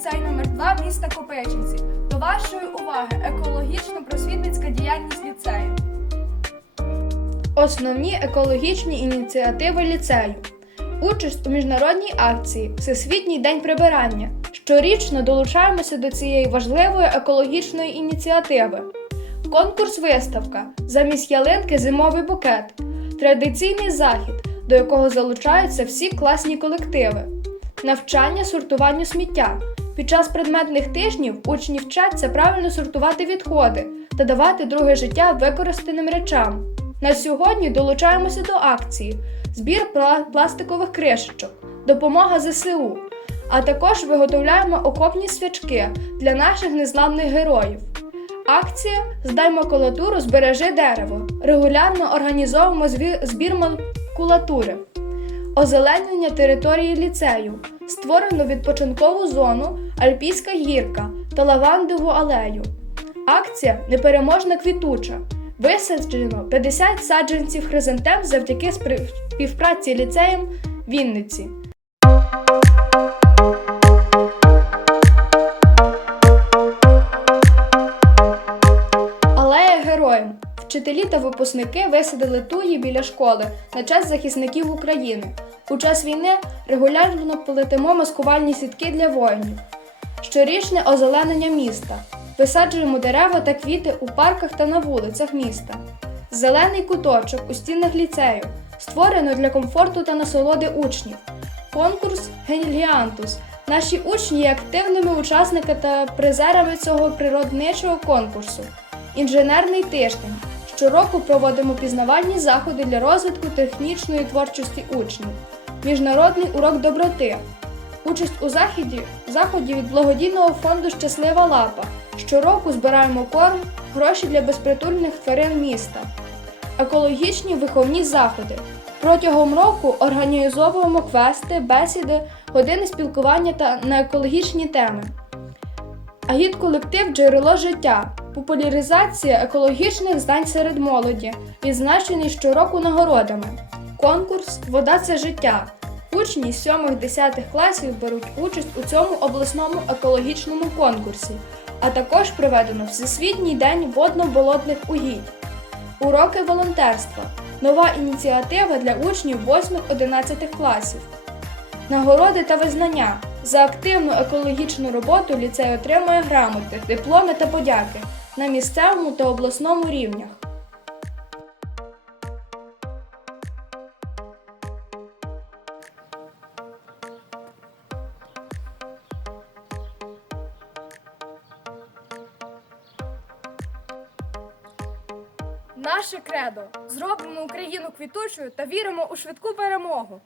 ліцей номер 2 міста Копичинці. До вашої уваги екологічно-просвітницька діяльність ліцею. Основні екологічні ініціативи ліцею. Участь у міжнародній акції Всесвітній день прибирання. Щорічно долучаємося до цієї важливої екологічної ініціативи. Конкурс виставка замість ялинки зимовий букет. Традиційний захід, до якого залучаються всі класні колективи. Навчання сортуванню сміття. Під час предметних тижнів учні вчаться правильно сортувати відходи та давати друге життя використаним речам. На сьогодні долучаємося до акції збір пластикових кришечок, допомога ЗСУ, а також виготовляємо окопні свячки для наших незламних героїв. Акція Здай макулатуру, збережи дерево. Регулярно організовуємо збір макулатури. Озеленення території ліцею. Створено відпочинкову зону, Альпійська гірка та лавандову алею. Акція Непереможна квітуча. Висаджено 50 саджанців хризантем завдяки співпраці ліцеєм Вінниці. Алея героїв. Вчителі та випускники висадили туї біля школи на честь захисників України. У час війни регулярно плетемо маскувальні сітки для воїнів. Щорічне озеленення міста. Висаджуємо дерева та квіти у парках та на вулицях міста. Зелений куточок у стінах ліцею. Створено для комфорту та насолоди учнів. Конкурс Геліантус. Наші учні є активними учасниками та призерами цього природничого конкурсу. Інженерний тиждень. Щороку проводимо пізнавальні заходи для розвитку технічної творчості учнів. Міжнародний урок доброти. Участь у заході, заході від благодійного фонду Щаслива лапа. Щороку збираємо корм, гроші для безпритульних тварин міста. Екологічні виховні заходи. Протягом року організовуємо квести, бесіди, години спілкування та на екологічні теми. Агіт-колектив Джерело життя. Популяризація екологічних знань серед молоді, відзначений щороку нагородами. Конкурс Вода це життя. Учні 7-10 класів беруть участь у цьому обласному екологічному конкурсі, а також проведено Всесвітній день водно-болотних угідь. Уроки волонтерства. Нова ініціатива для учнів 8-11 класів. Нагороди та визнання. За активну екологічну роботу ліцей отримує грамоти, дипломи та подяки на місцевому та обласному рівнях. Наше кредо зробимо Україну квітучою та віримо у швидку перемогу.